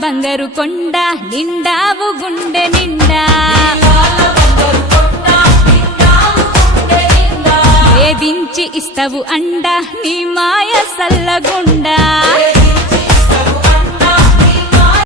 బంగారు కొండ నిండావు గుండె నిండా వేధించి ఇస్తవు అండ నీ మాయ సల్లగుండా